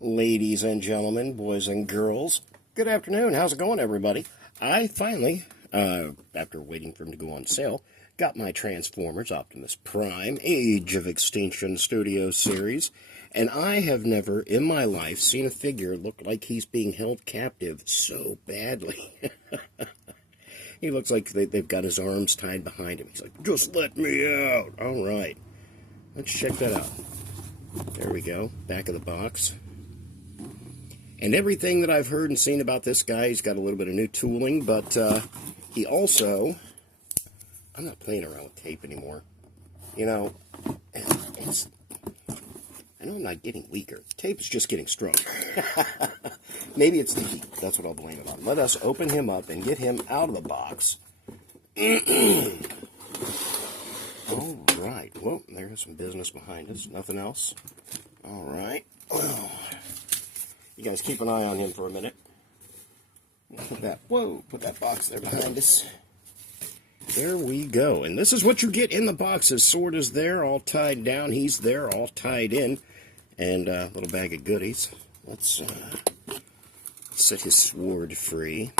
Ladies and gentlemen, boys and girls, good afternoon. How's it going, everybody? I finally, after waiting for him to go on sale, got my Transformers Optimus Prime Age of Extinction Studio series, and I have never in my life seen a figure look like he's being held captive so badly. He looks like they've got his arms tied behind him. He's like, just let me out. All right, let's check that out. There we go, back of the box. And everything that I've heard and seen about this guy, he's got a little bit of new tooling, but he also... I'm not playing around with tape anymore. You know, I know I'm not getting weaker. Tape's just getting stronger. Maybe it's the heat. That's what I'll blame it on. Let us open him up and get him out of the box. All right. Well, there's some business behind us. Nothing else. All right. Well, you guys keep an eye on him for a minute. Put that box there behind us. There we go. And this is what you get in the box. His sword is there, all tied down. He's there, all tied in. And a little bag of goodies. Let's set his sword free.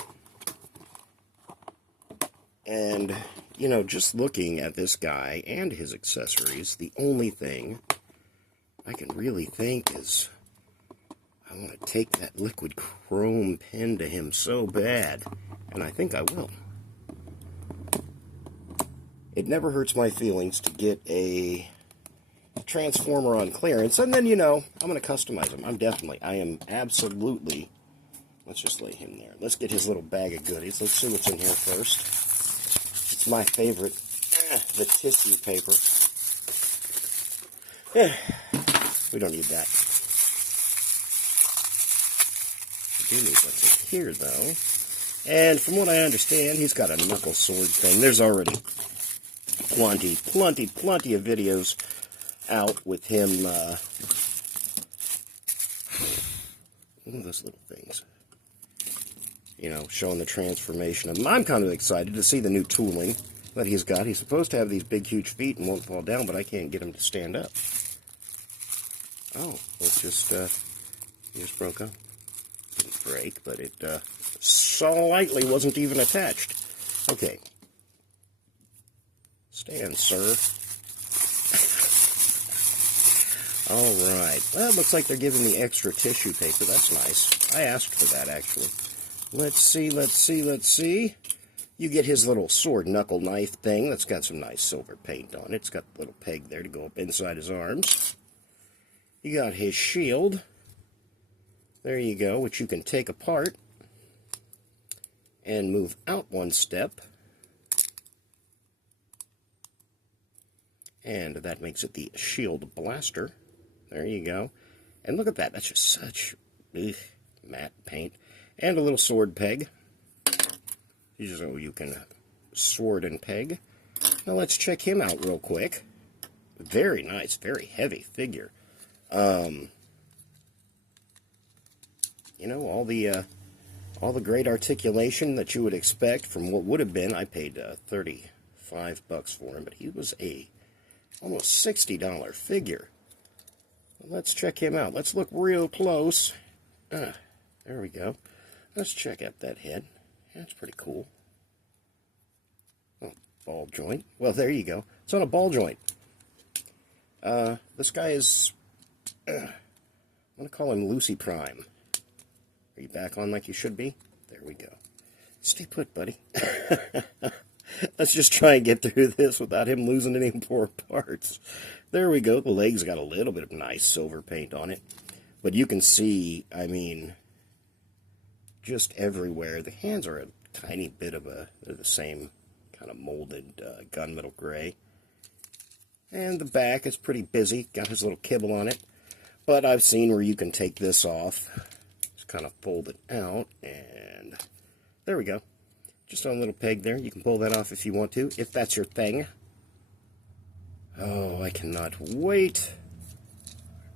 And, you know, just looking at this guy and his accessories, the only thing I can really think is... I want to take that liquid chrome pen to him so bad, and I think I will. It never hurts my feelings to get a Transformer on clearance, and then, you know, I'm going to customize him. I am absolutely, let's just lay him there. Let's get his little bag of goodies. Let's see what's in here first. It's my favorite, the tissue paper. We don't need that. Do need what's in here, though. And from what I understand, he's got a knuckle sword thing. There's already plenty of videos out with him, what are those little things? You know, showing the transformation of him. I'm kind of excited to see the new tooling that he's got. He's supposed to have these big, huge feet and won't fall down, but I can't get him to stand up. Oh, it's just, he just broke up. Didn't break, but it slightly wasn't even attached. Okay. Stand, sir. Alright. Well, it looks like they're giving me extra tissue paper. That's nice. I asked for that, actually. Let's see. You get his little sword knuckle knife thing. That's got some nice silver paint on it. It's got the little peg there to go up inside his arms. You got his shield. There you go, which you can take apart and move out one step. And that makes it the shield blaster. There you go. And look at that. That's just such matte paint. And a little sword peg. So you can sword and peg. Now let's check him out real quick. Very nice, very heavy figure. You know, all the great articulation that you would expect from what would have been, I paid $35 for him, but he was a almost $60 figure. Well, let's check him out. Let's look real close. There we go. Let's check out that head. That's pretty cool. Oh, ball joint. Well, there you go. It's on a ball joint. This guy is, I'm going to call him Lucy Prime. Are you back on like you should be? There we go. Stay put, buddy. Let's just try and get through this without him losing any more parts. There we go. The legs got a little bit of nice silver paint on it. But you can see, I mean, just everywhere. The hands are a tiny bit of they're the same kind of molded gunmetal gray. And the back is pretty busy. Got his little kibble on it. But I've seen where you can take this off. Kind of fold it out, and there we go. Just on a little peg there. You can pull that off if you want to, if that's your thing. Oh, I cannot wait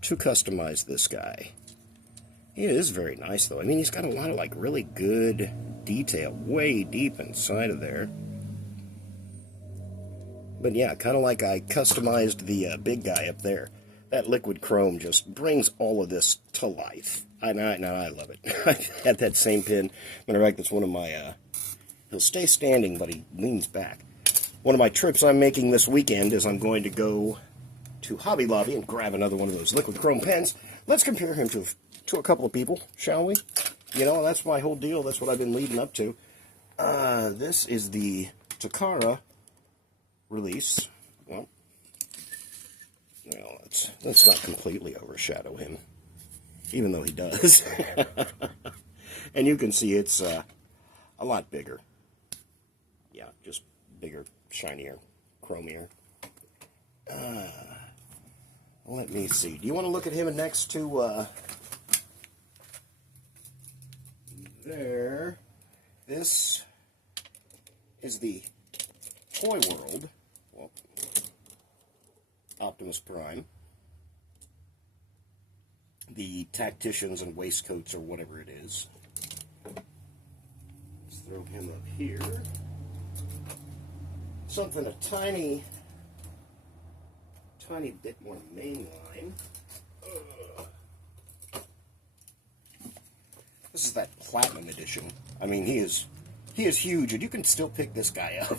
to customize this guy. He is very nice, though. I mean, he's got a lot of, like, really good detail way deep inside of there. But yeah, kind of like I customized the big guy up there. that liquid chrome just brings all of this to life. I love it. I had that same pin. Matter of fact, that's one of my, he'll stay standing, but he leans back. One of my trips I'm making this weekend is I'm going to go to Hobby Lobby and grab another one of those liquid chrome pens. Let's compare him to a couple of people, shall we? You know, that's my whole deal. That's what I've been leading up to. This is the Takara release. Well, let's not completely overshadow him, even though he does. And you can see it's a lot bigger. Yeah, just bigger, shinier, chromier. Let me see. Do you want to look at him next to there? This is the Toy World, well, Optimus Prime. The tacticians and waistcoats or whatever it is. Let's throw him up here. Something a tiny bit more mainline. This is that Platinum Edition. I mean, he is huge, and you can still pick this guy up.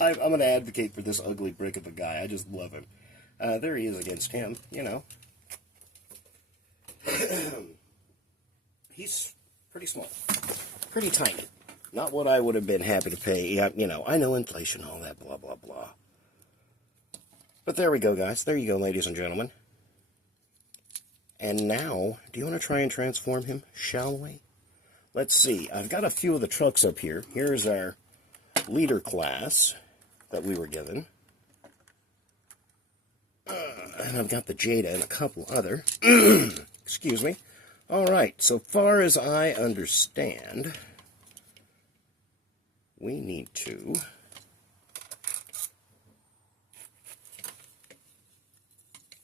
I'm going to advocate for this ugly brick of a guy. I just love him. There he is against him, you know. He's pretty small. Pretty tiny. Not what I would have been happy to pay. Yeah, you know, I know inflation, all that, blah, blah, blah. But there we go, guys. There you go, ladies and gentlemen. And now, do you want to try and transform him, shall we? Let's see. I've got a few of the trucks up here. Here's our leader class that we were given. And I've got the Jada and a couple other. Excuse me. All right. So far as I understand, we need to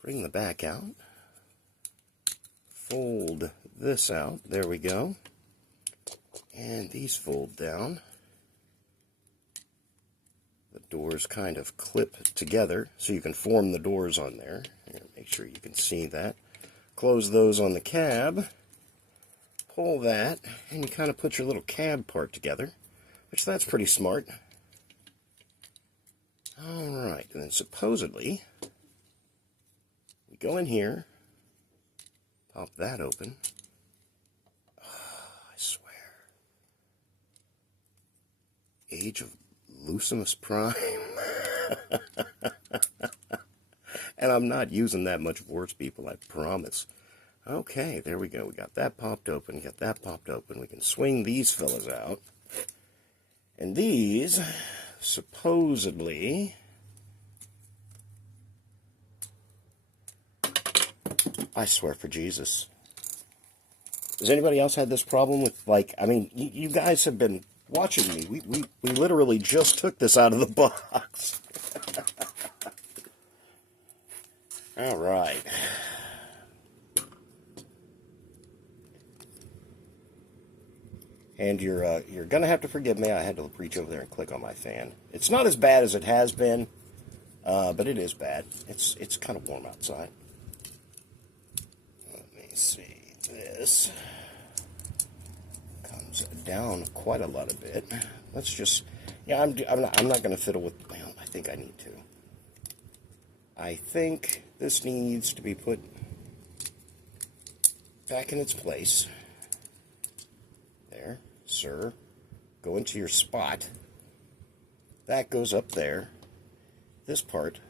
bring the back out. Fold this out. There we go. And these fold down. The doors kind of clip together so you can form the doors on there. Here, make sure you can see that. Close those on the cab. Pull that, and you kind of put your little cab part together, which that's pretty smart. Alright, and then supposedly, we go in here, pop that open. I swear. Age of Optimus Prime. And I'm not using that much force, people, I promise. Okay, there we go. We got that popped open, got that popped open. We can swing these fellas out. And these, supposedly, I swear for Jesus. Has anybody else had this problem with, like, I mean, you guys have been watching me. We literally just took this out of the box. All right. And you're gonna have to forgive me. I had to reach over there and click on my fan. It's not as bad as it has been, but it is bad. It's kind of warm outside. Let me see. This comes down quite a lot of bit. Let's just, yeah, I'm not gonna fiddle with. Well, I think I need to. I think this needs to be put back in its place. There, sir. Go into your spot. That goes up there. This part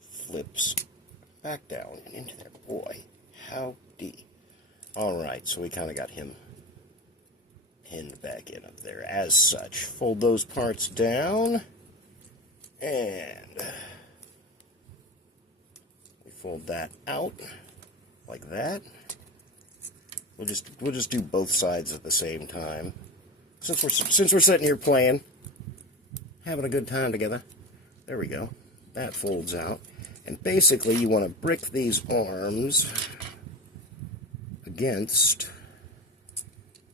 flips back down and into there. Boy, howdy. Alright, so we kind of got him pinned back in up there as such. Fold those parts down. And we fold that out like that. We'll just do both sides at the same time. Since we're sitting here playing, having a good time together. There we go. That folds out. And basically you want to brick these arms against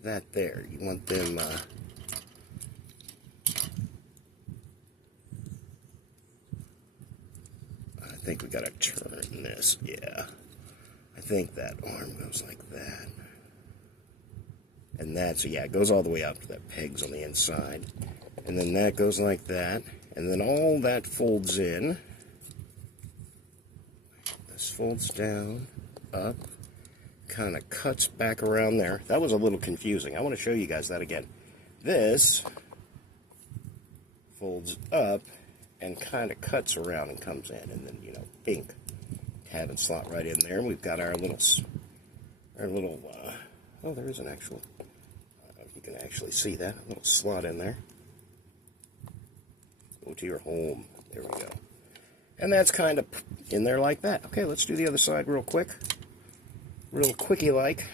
that there. You want them think we gotta turn this. Yeah. I think that arm goes like that. And that's, yeah, it goes all the way up to that pegs on the inside. And then that goes like that. And then all that folds in. This folds down, up, kind of cuts back around there. That was a little confusing. I want to show you guys that again. This folds up and kind of cuts around and comes in. And then, you know, pink. Tab and slot right in there. We've got our little, oh, there is an actual, you can actually see that, a little slot in there. Go to your home. There we go. And that's kind of in there like that. Okay, let's do the other side real quick. Real quickie-like.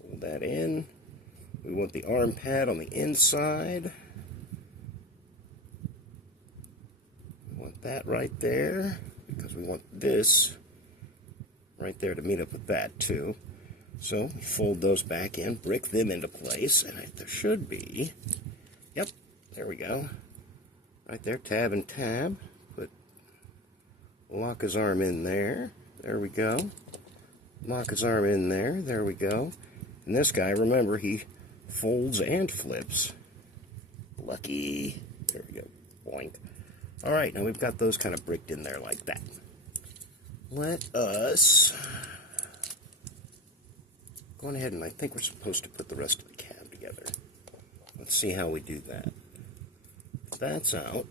Fold that in. We want the arm pad on the inside. We want that right there, because we want this right there to meet up with that too. So we fold those back in, brick them into place, and there should be, yep, there we go. Right there, tab and tab. Lock his arm in there. There we go. Lock his arm in there. There we go. And this guy, remember, he folds and flips. Lucky. There we go. Boink. All right, now we've got those kind of bricked in there like that. Let us go on ahead, and I think we're supposed to put the rest of the cab together. Let's see how we do that. That's out.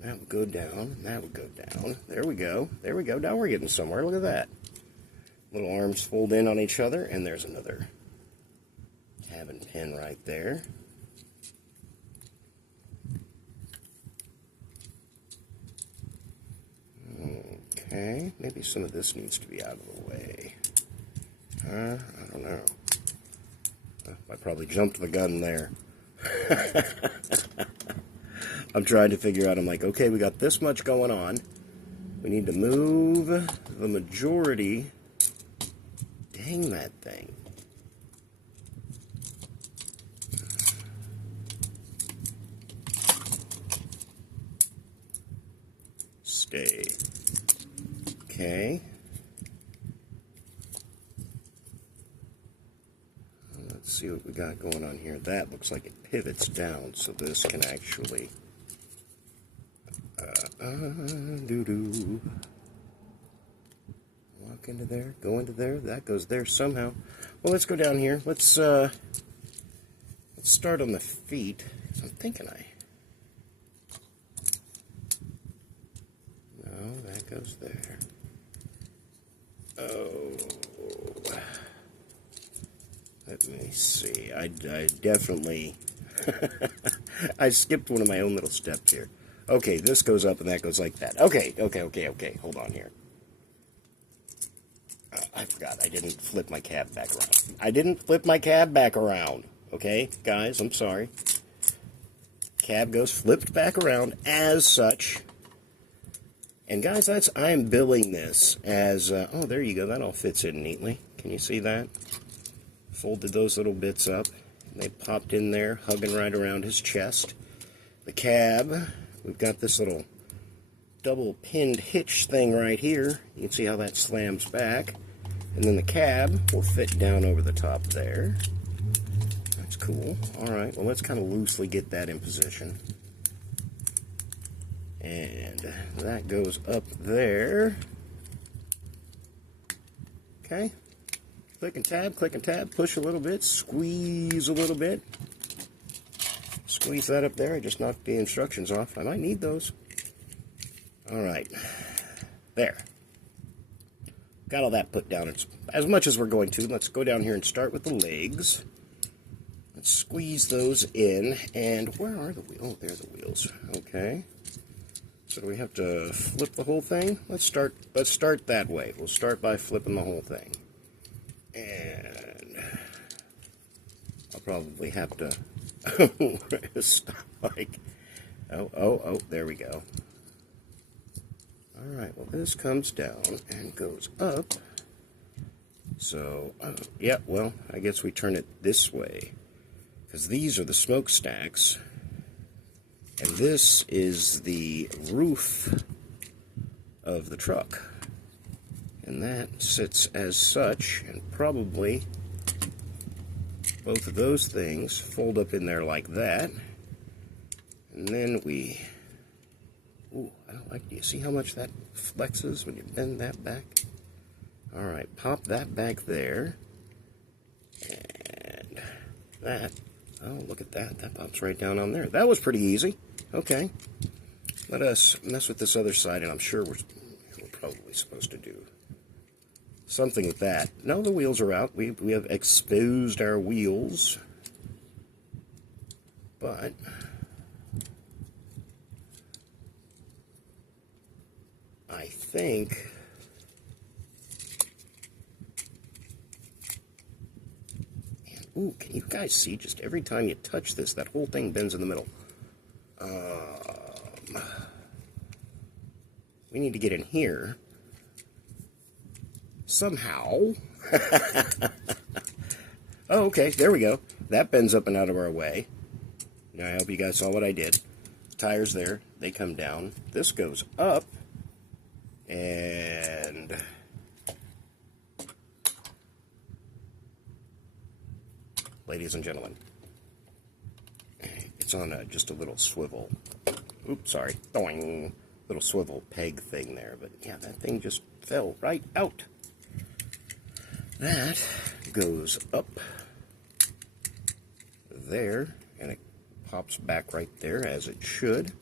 That would go down. That would go down. There we go. There we go. Now we're getting somewhere. Look at that. Little arms fold in on each other, and there's another tab and pin right there. Okay, maybe some of this needs to be out of the way. I don't know. I probably jumped the gun there. I'm trying to figure out, I'm like, okay, we got this much going on. We need to move the majority. Dang that thing. Stay. Okay. Let's see what we got going on here. That looks like it pivots down, so this can actually doo-doo. Walk into there, go into there, that goes there somehow. Well, let's go down here. Let's start on the feet. I'm thinking no, that goes there. Oh, let me see. I definitely I skipped one of my own little steps here. Okay, this goes up and that goes like that. Okay. Hold on here. I forgot. I didn't flip my cab back around. Okay, guys, I'm sorry. Cab goes flipped back around as such. And guys, I'm billing this as, oh, there you go. That all fits in neatly. Can you see that? Folded those little bits up. And they popped in there, hugging right around his chest. The cab, we've got this little double pinned hitch thing right here. You can see how that slams back. And then the cab will fit down over the top there. That's cool. Alright, well, let's kind of loosely get that in position. And that goes up there. Okay. Click and tab, push a little bit, squeeze a little bit. Squeeze that up there. I just knocked the instructions off. I might need those. Alright. There. Got all that put down as much as we're going to. Let's go down here and start with the legs. Let's squeeze those in. And where are the wheels? Oh, there are the wheels. Okay. So do we have to flip the whole thing? Let's start that way. We'll start by flipping the whole thing. And I'll probably have to stop like, oh, there we go. Alright, well, this comes down and goes up. So, yeah, well, I guess we turn it this way. Because these are the smokestacks. And this is the roof of the truck. And that sits as such, and probably both of those things fold up in there like that. And then we... Ooh, I don't like... Do you see how much that flexes when you bend that back? Alright, pop that back there. And that... Oh, look at that. That pops right down on there. That was pretty easy. Okay. Let us mess with this other side, and I'm sure we're probably supposed to do something with that. No, the wheels are out. We have exposed our wheels. But I think ooh, can you guys see just every time you touch this, that whole thing bends in the middle? We need to get in here somehow. Oh, okay, there we go. That bends up and out of our way. Now, I hope you guys saw what I did. Tires there, they come down. This goes up, and ladies and gentlemen, it's on just a little swivel. Oops, sorry. Doing. Little swivel peg thing there, but yeah, that thing just fell right out. That goes up there, and it pops back right there as it should.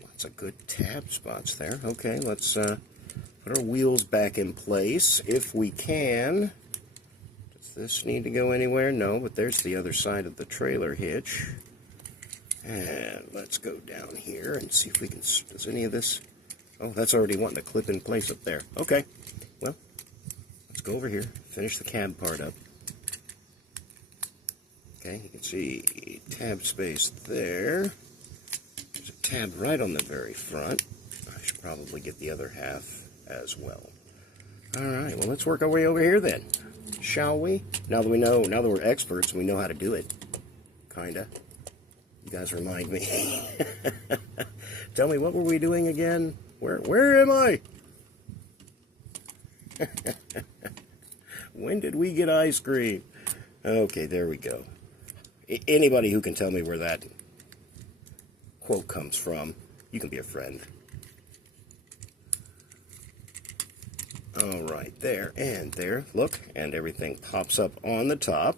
Lots of good tab spots there. Okay, let's put our wheels back in place if we can. Does this need to go anywhere? No, but there's the other side of the trailer hitch. And let's go down here and see if we can... Does any of this... Oh, that's already wanting to clip in place up there. Okay. Well, let's go over here. Finish the cab part up. Okay, you can see tab space there. There's a tab right on the very front. I should probably get the other half as well. Alright, well, let's work our way over here then. Shall we? Now that we're experts, we know how to do it. Kinda. You guys remind me. Tell me, what were we doing again? Where am I? When did we get ice cream? Okay, there we go. Anybody who can tell me where that quote comes from, you can be a friend. Alright, there and there. Look, and everything pops up on the top.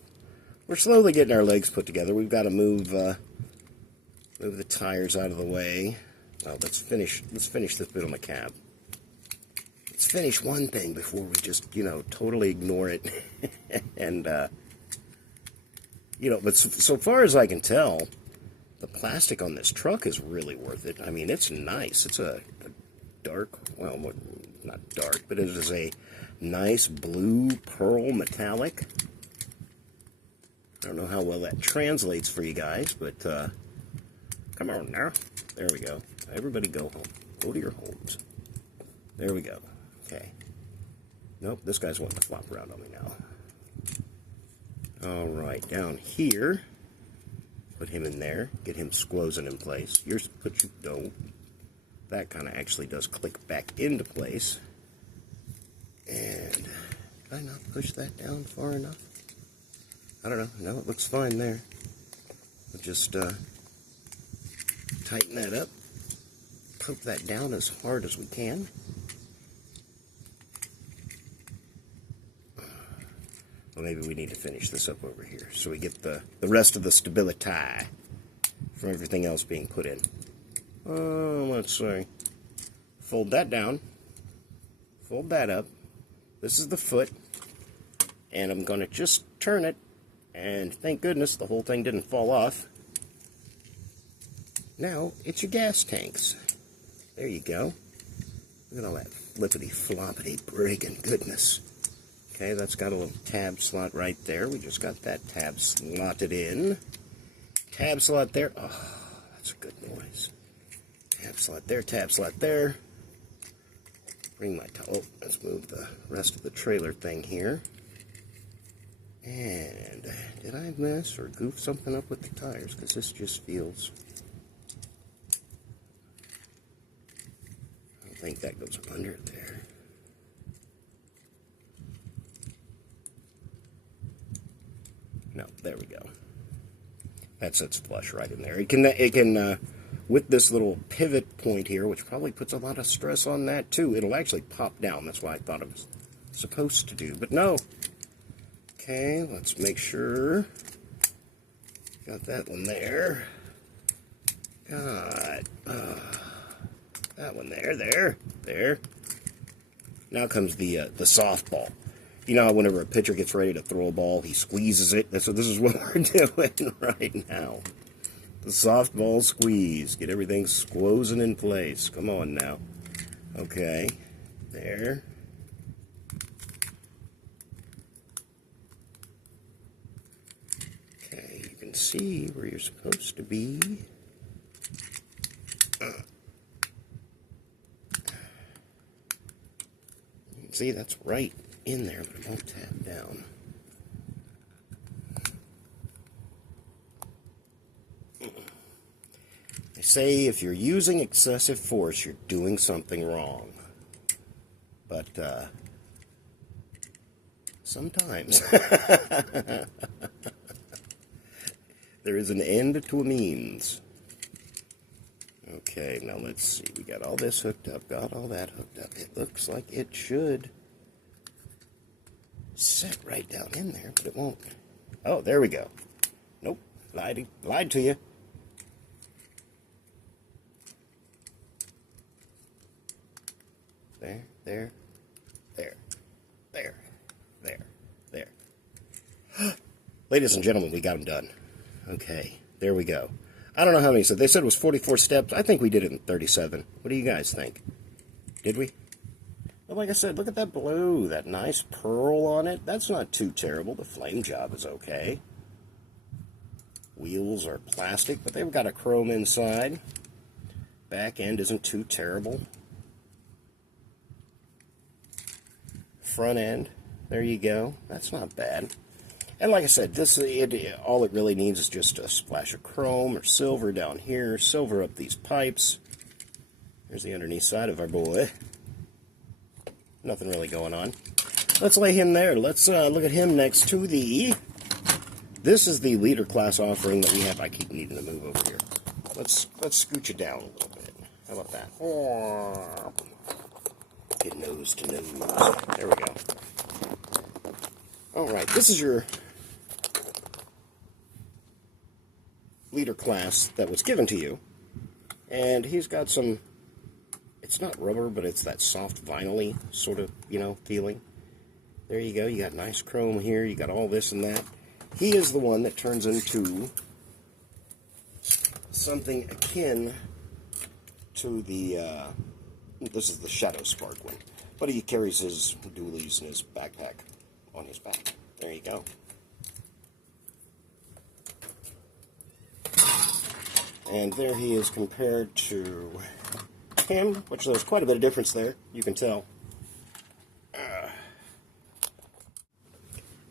We're slowly getting our legs put together. We've got to move the tires out of the way. Well, let's finish this bit on the cab. Let's finish one thing before we just, totally ignore it. And, but so far as I can tell, the plastic on this truck is really worth it. I mean, it's nice. It's a dark, well, not dark, but it is a nice blue pearl metallic. I don't know how well that translates for you guys, but, come on now. There we go. Everybody go home. Go to your homes. There we go. Okay. Nope, this guy's wanting to flop around on me now. Alright, down here. Put him in there. Get him squozing in place. That kind of actually does click back into place. And did I not push that down far enough? I don't know. No, it looks fine there. We'll just tighten that up. Poke that down as hard as we can. Well, maybe we need to finish this up over here so we get the rest of the stability from everything else being put in. Let's see. Fold that down. Fold that up. This is the foot. And I'm going to just turn it. And thank goodness the whole thing didn't fall off. Now, it's your gas tanks. There you go. Look at all that flippity-floppity breaking goodness. Okay, that's got a little tab slot right there. We just got that tab slotted in. Tab slot there. Oh, that's a good noise. Tab slot there, tab slot there. Bring my... Oh, let's move the rest of the trailer thing here. And did I mess or goof something up with the tires? Because this just feels... think that goes under there. No, there we go. That sits flush right in there. It can with this little pivot point here, which probably puts a lot of stress on that too, it'll actually pop down. That's why I thought it was supposed to do, but no. Okay, let's make sure. Got that one there. Got that one there. Now comes the softball. You know, whenever a pitcher gets ready to throw a ball, he squeezes it. So this is what we're doing right now. The softball squeeze. Get everything squozen in place. Come on now. Okay. There. Okay, you can see where you're supposed to be. You can see that's right in there, but it won't tab down. They say if you're using excessive force, you're doing something wrong. But, sometimes. There is an end to a means. Okay, now let's see. We got all this hooked up, got all that hooked up. It looks like it should set right down in there, but it won't. Oh, there we go. Nope, lied to you. There. Ladies and gentlemen, we got them done. Okay, there we go. I don't know how many said. They said it was 44 steps. I think we did it in 37. What do you guys think? Did we? Well, like I said, look at that blue. That nice pearl on it. That's not too terrible. The flame job is okay. Wheels are plastic, but they've got a chrome inside. Back end isn't too terrible. Front end, there you go. That's not bad. And like I said, all it really needs is just a splash of chrome or silver down here. Silver up these pipes. There's the underneath side of our boy. Nothing really going on. Let's lay him there. Let's look at him next to the... This is the leader class offering that we have. I keep needing to move over here. Let's scooch it down a little bit. How about that? Get nose to nose. There we go. Alright, this is your leader class that was given to you. And he's got some, it's not rubber, but it's that soft vinyl-y sort of, feeling. There you go. You got nice chrome here. You got all this and that. He is the one that turns into something akin to the, this is the Shadow Spark one. But he carries his dualies in his backpack on his back. There you go. And there he is compared to him, which there's quite a bit of difference there. You can tell.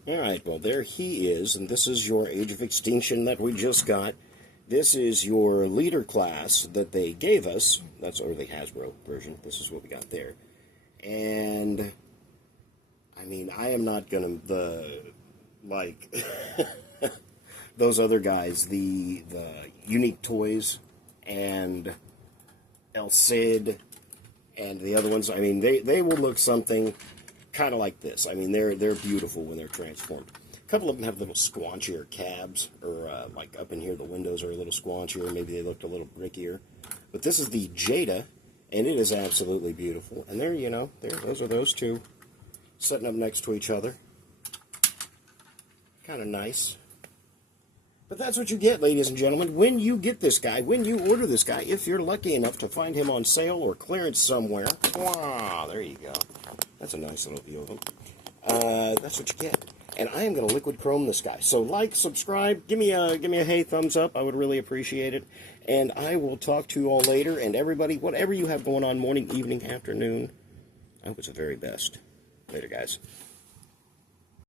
Alright, well there he is, and this is your Age of Extinction that we just got. This is your leader class that they gave us. That's or the Hasbro version. This is what we got there. And I mean, I am not gonna like those other guys, the Unique Toys and El Cid and the other ones. I mean, they will look something kind of like this. I mean, they're beautiful when they're transformed. A couple of them have little squanchier cabs, or like up in here the windows are a little squanchier. Maybe they looked a little brickier. But this is the Jada, and it is absolutely beautiful. And there, those are those two setting up next to each other. Kind of nice. But that's what you get, ladies and gentlemen, when you get this guy, when you order this guy, if you're lucky enough to find him on sale or clearance somewhere. Wow, there you go. That's a nice little view of him. That's what you get. And I am going to liquid chrome this guy. So like, subscribe, give me a hey thumbs up. I would really appreciate it. And I will talk to you all later. And everybody, whatever you have going on, morning, evening, afternoon, I hope it's the very best. Later, guys.